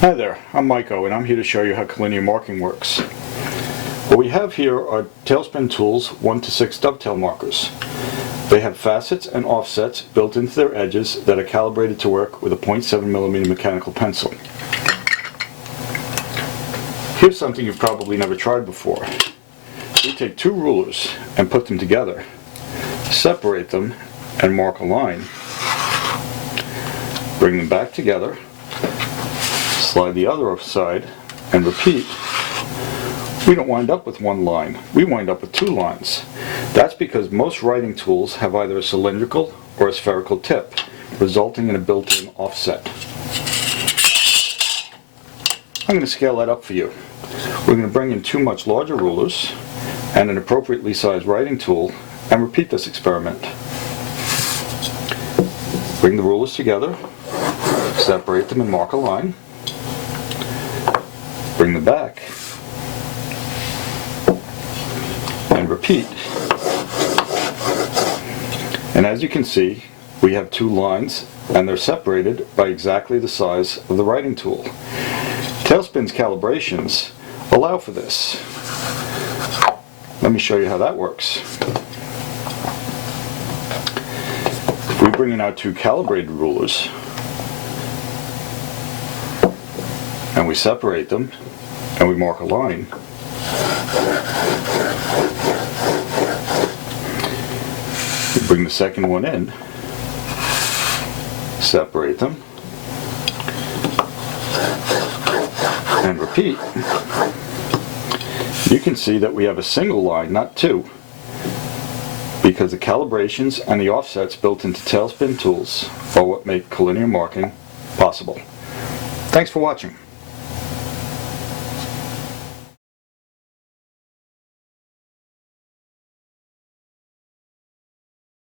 Hi there, I'm Maiko and I'm here to show you how Collinear marking works. What we have here are TailSpin tools 1 to 6 dovetail markers. They have facets and offsets built into their edges that are calibrated to work with a 0.7mm mechanical pencil. Here's something you've probably never tried before. We take two rulers and put them together, separate them and mark a line, bring them back together, slide the other side, and repeat. We don't wind up with one line, we wind up with two lines. That's because most writing tools have either a cylindrical or a spherical tip, resulting in a built-in offset. I'm going to scale that up for you. We're going to bring in two much larger rulers and an appropriately sized writing tool and repeat this experiment. Bring the rulers together, separate them and mark a line. Bring them back and repeat. And as you can see, we have two lines and they're separated by exactly the size of the writing tool. TailSpin's calibrations allow for this. Let me show you how that works. If we bring in our two calibrated rulers and we separate them and we mark a line, we bring the second one in, separate them, and repeat. You can see that we have a single line, not two, because the calibrations and the offsets built into TailSpin tools are what make collinear marking possible. Thanks for watching.